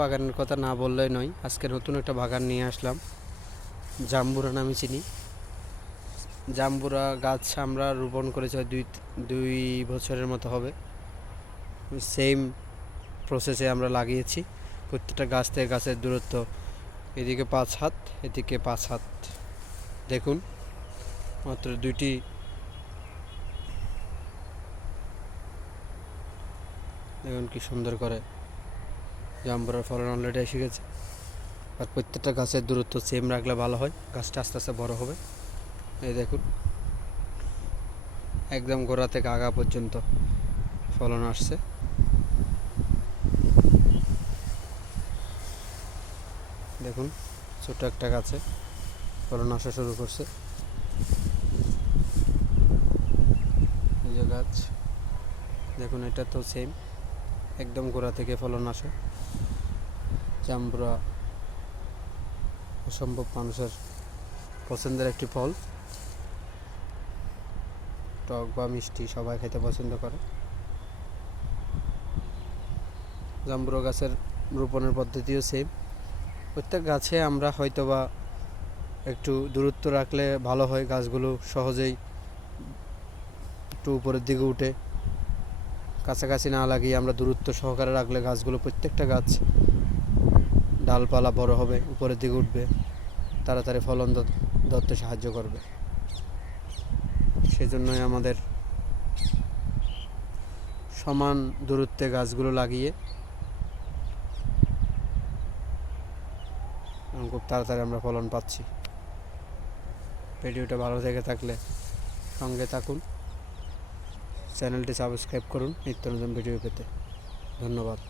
বাগানের কথা না বললেই নয়। আজকে নতুন একটা বাগান নিয়ে আসলাম, জাম্বুরা নামে চিনি। জাম্বুরা গাছ আমরা রোপণ করেছি দুই বছরের মতো হবে। সেম প্রসেসে আমরা লাগিয়েছি। প্রত্যেকটা গাছ থেকে গাছের দূরত্ব এদিকে 5 হাত, এদিকে 5 হাত। দেখুন, মাত্র দুইটি দেখুন কি সুন্দর করে জাম্বুরার ফলন অলরেডি এসে গেছে। আর প্রত্যেকটা গাছের দূরত্ব সেম রাখলে ভালো হয়, গাছটা আস্তে আস্তে বড় হবে। এই দেখুন, একদম গোড়া থেকে আগা পর্যন্ত ফলন আসছে। দেখুন, ছোট একটা গাছে ফলন আসা শুরু করছে। এই যে গাছ দেখুন, এটা তো সেম, একদম গোড়া থেকে ফলন আসে। জাম্বুরা অসম্ভব মানুষের পছন্দের একটি ফল, টক বা মিষ্টি সবাই খেতে পছন্দ করে। জাম্বুরা গাছের রোপণের পদ্ধতিও সেম। প্রত্যেক গাছে আমরা হয়তোবা একটু দূরত্ব রাখলে ভালো হয়, গাছগুলো সহজেই একটু উপরের দিকে উঠে। কাছাকাছি না লাগিয়ে আমরা দূরত্ব সহকারে রাখলে গাছগুলো, প্রত্যেকটা গাছ ডালপালা বড় হবে, উপরের দিকে উঠবে, তাড়াতাড়ি ফলন ধরতে সাহায্য করবে। সেজন্যই আমাদের সমান দূরত্বে গাছগুলো লাগিয়ে খুব তাড়াতাড়ি আমরা ফলন পাচ্ছি। ভিডিওটা ভালো থেকে থাকলে সঙ্গে থাকুন, চ্যানেলটি সাবস্ক্রাইব করুন নিত্য নতুন ভিডিও পেতে। ধন্যবাদ।